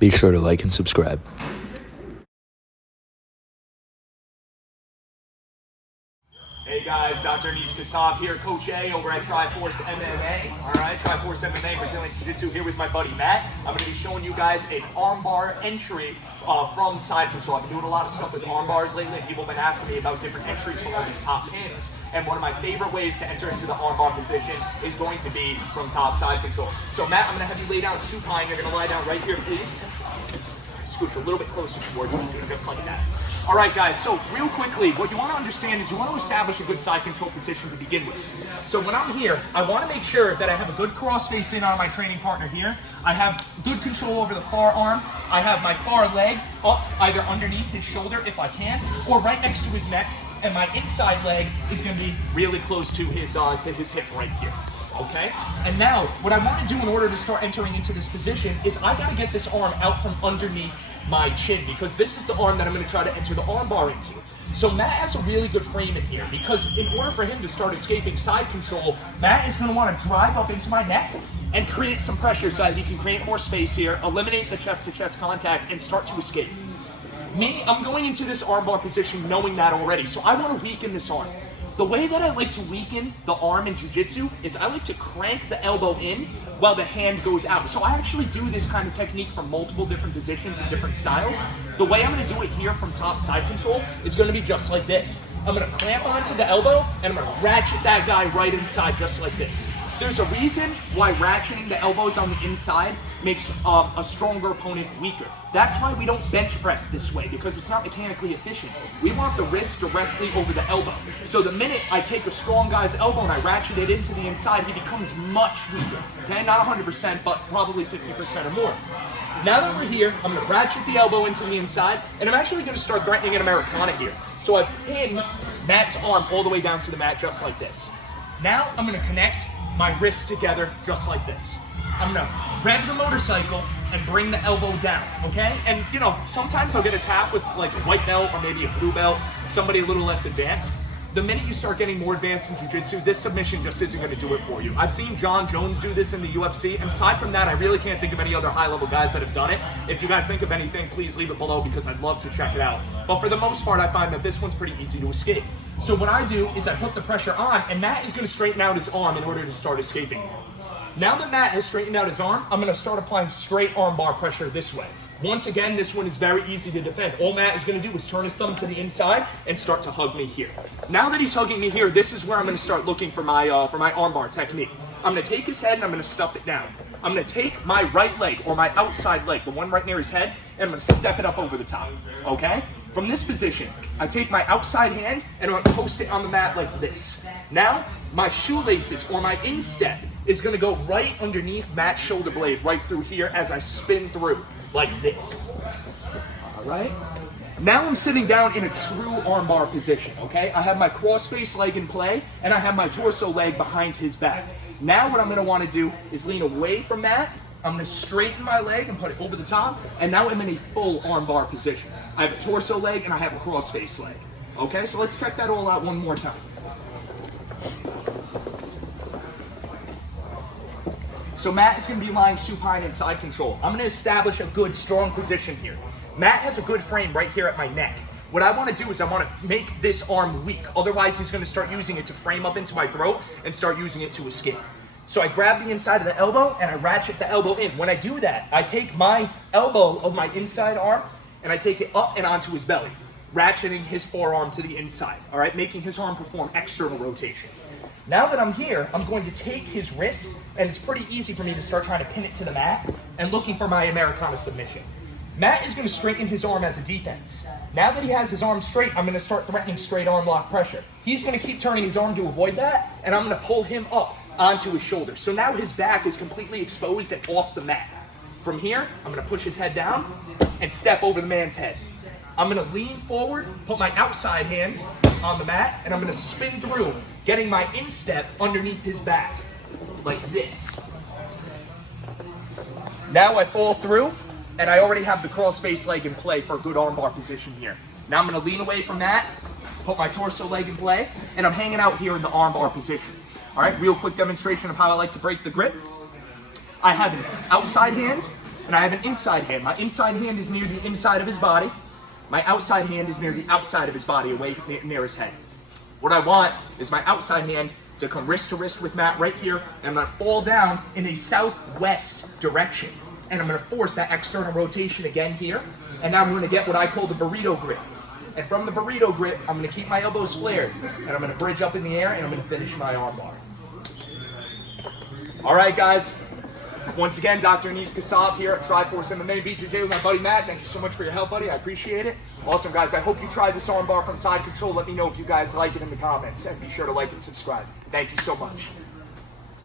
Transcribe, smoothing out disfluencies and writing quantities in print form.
Be sure to like and subscribe. Hey guys, Dr. Anis Kassab here, Coach A over at Triforce MMA. All right, Triforce MMA, Brazilian Jiu-Jitsu here with my buddy Matt. I'm going to be showing you guys an armbar entry from side control. I've been doing a lot of stuff with arm bars lately, and people have been asking me about different entries from all these top pins. And one of my favorite ways to enter into the armbar position is going to be from top side control. So Matt, I'm going to have you lay down supine. You're going to lie down right here, please. Scooch a little bit closer towards me, just like that. All right, guys, so real quickly, what you want to understand is you want to establish a good side control position to begin with. So when I'm here, I want to make sure that I have a good cross face in on my training partner here. I have good control over the far arm. I have my far leg up either underneath his shoulder if I can, or right next to his neck, and my inside leg is going to be really close to his hip right here. Okay? And now, what I want to do in order to start entering into this position is I got to get this arm out from underneath my chin, because this is the arm that I'm going to try to enter the arm bar into. So Matt has a really good frame in here, because in order for him to start escaping side control, Matt is going to want to drive up into my neck and create some pressure so that he can create more space here, eliminate the chest-to-chest contact, and start to escape. Me, I'm going into this armbar position knowing that already, so I want to weaken this arm. The way that I like to weaken the arm in jiu-jitsu is I like to crank the elbow in while the hand goes out. So I actually do this kind of technique from multiple different positions and different styles. The way I'm going to do it here from top side control is going to be just like this. I'm going to clamp onto the elbow and I'm going to ratchet that guy right inside just like this. There's a reason why ratcheting the elbows on the inside makes a stronger opponent weaker. That's why we don't bench press this way, because it's not mechanically efficient. We want the wrist directly over the elbow. So the minute I take a strong guy's elbow and I ratchet it into the inside, he becomes much weaker. Okay, not 100%, but probably 50% or more. Now that we're here, I'm going to ratchet the elbow into the inside, and I'm actually going to start threatening an Americana here. So I've pinned Matt's arm all the way down to the mat just like this. Now I'm going to connect my wrists together just like this. I'm gonna rev the motorcycle and bring the elbow down, okay? And you know, sometimes I'll get a tap with like a white belt or maybe a blue belt, somebody a little less advanced. The minute you start getting more advanced in jiu-jitsu, this submission just isn't gonna do it for you. I've seen John Jones do this in the UFC, and aside from that, I really can't think of any other high-level guys that have done it. If you guys think of anything, please leave it below because I'd love to check it out. But for the most part, I find that this one's pretty easy to escape. So what I do is I put the pressure on, and Matt is gonna straighten out his arm in order to start escaping. Now that Matt has straightened out his arm, I'm gonna start applying straight arm bar pressure this way. Once again, this one is very easy to defend. All Matt is gonna do is turn his thumb to the inside and start to hug me here. Now that he's hugging me here, this is where I'm gonna start looking for my arm bar technique. I'm gonna take his head and I'm gonna stuff it down. I'm gonna take my right leg, or my outside leg, the one right near his head, and I'm gonna step it up over the top, okay? From this position, I take my outside hand and I'm gonna post it on the mat like this. Now, my shoelaces, or my instep, is gonna go right underneath Matt's shoulder blade, right through here as I spin through, like this. All right? Now I'm sitting down in a true armbar position, okay? I have my cross-face leg in play, and I have my torso leg behind his back. Now what I'm gonna wanna do is lean away from Matt. I'm gonna straighten my leg and put it over the top, and now I'm in a full armbar position. I have a torso leg and I have a cross-face leg. Okay, so let's check that all out one more time. So Matt is gonna be lying supine in side control. I'm gonna establish a good, strong position here. Matt has a good frame right here at my neck. What I wanna do is I wanna make this arm weak. Otherwise, he's gonna start using it to frame up into my throat and start using it to escape. So I grab the inside of the elbow and I ratchet the elbow in. When I do that, I take my elbow of my inside arm and I take it up and onto his belly, ratcheting his forearm to the inside, all right, making his arm perform external rotation. Now that I'm here, I'm going to take his wrist, and it's pretty easy for me to start trying to pin it to the mat and looking for my Americana submission. Matt is going to straighten his arm as a defense. Now that he has his arm straight, I'm going to start threatening straight arm lock pressure. He's going to keep turning his arm to avoid that, and I'm going to pull him up onto his shoulder. So now his back is completely exposed and off the mat. From here, I'm going to push his head down and step over the man's head. I'm going to lean forward, put my outside hand on the mat, and I'm going to spin through, getting my instep underneath his back, like this. Now I fall through, and I already have the cross-face leg in play for a good armbar position here. Now I'm going to lean away from that, put my torso leg in play, and I'm hanging out here in the armbar position. All right, real quick demonstration of how I like to break the grip. I have an outside hand, and I have an inside hand. My inside hand is near the inside of his body. My outside hand is near the outside of his body, away near his head. What I want is my outside hand to come wrist to wrist with Matt right here, and I'm gonna fall down in a southwest direction. And I'm gonna force that external rotation again here, and now I'm gonna get what I call the burrito grip. And from the burrito grip, I'm gonna keep my elbows flared, and I'm gonna bridge up in the air, and I'm gonna finish my armbar. All right, guys. Once again, Dr. Anis Kassab here at Triforce MMA, BJJ with my buddy Matt. Thank you so much for your help, buddy. I appreciate it. Awesome, guys. I hope you tried this armbar from Side Control. Let me know if you guys like it in the comments, and be sure to like and subscribe. Thank you so much.